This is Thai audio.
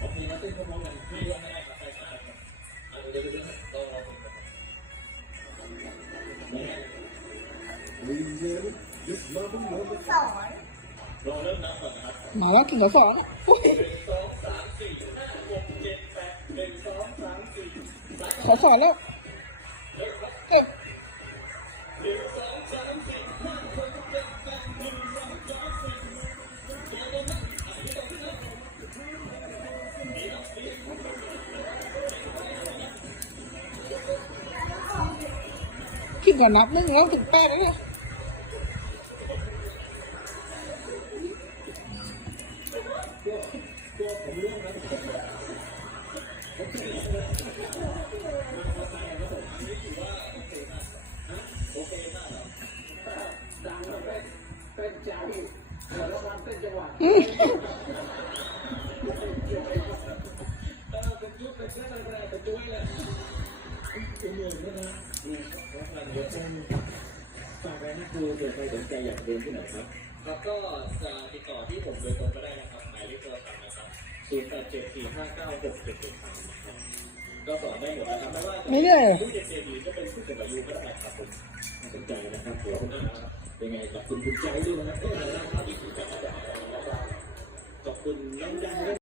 ผมมีมาเต้นพร้อมๆกันไม่รู้ไม่ได้ครับใครมาครับเอาเดี๋ยวเดี๋ยวต้องรอผมก่อนไม่งั้นสอนรอเริ่มนับก่อนนะครับมาแล้วกิ่งกับสองอุ้ยหนึ่งสองสามสี่ห้าหกเจ็ดแปดหนึ่งสองสามสี่ขอสอนแล้วเจ็บ กิ่งก่อนนับหนึ่งแล้วถึงแปดแล้วเนี่ย ฝากไปให้ครูเกิดใครสนใจอยากเรียนที่ไหนครับ ครับก็จะติดต่อที่ผมโดยตรงก็ได้นะครับ หมายเลขโทรศัพท์นะครับ0 8 7 4 5 9 6 7 7 3นะครับก็สอนได้หมดนะครับไม่ว่าจะไม่ได้เหรอผู้เด็กๆหรือจะเป็นผู้สูงอายุก็ได้ครับผมน่าสนใจนะครับผมเป็นไงขอบคุณคุณใจด้วยนะครับขอบคุณน้องยังด้ว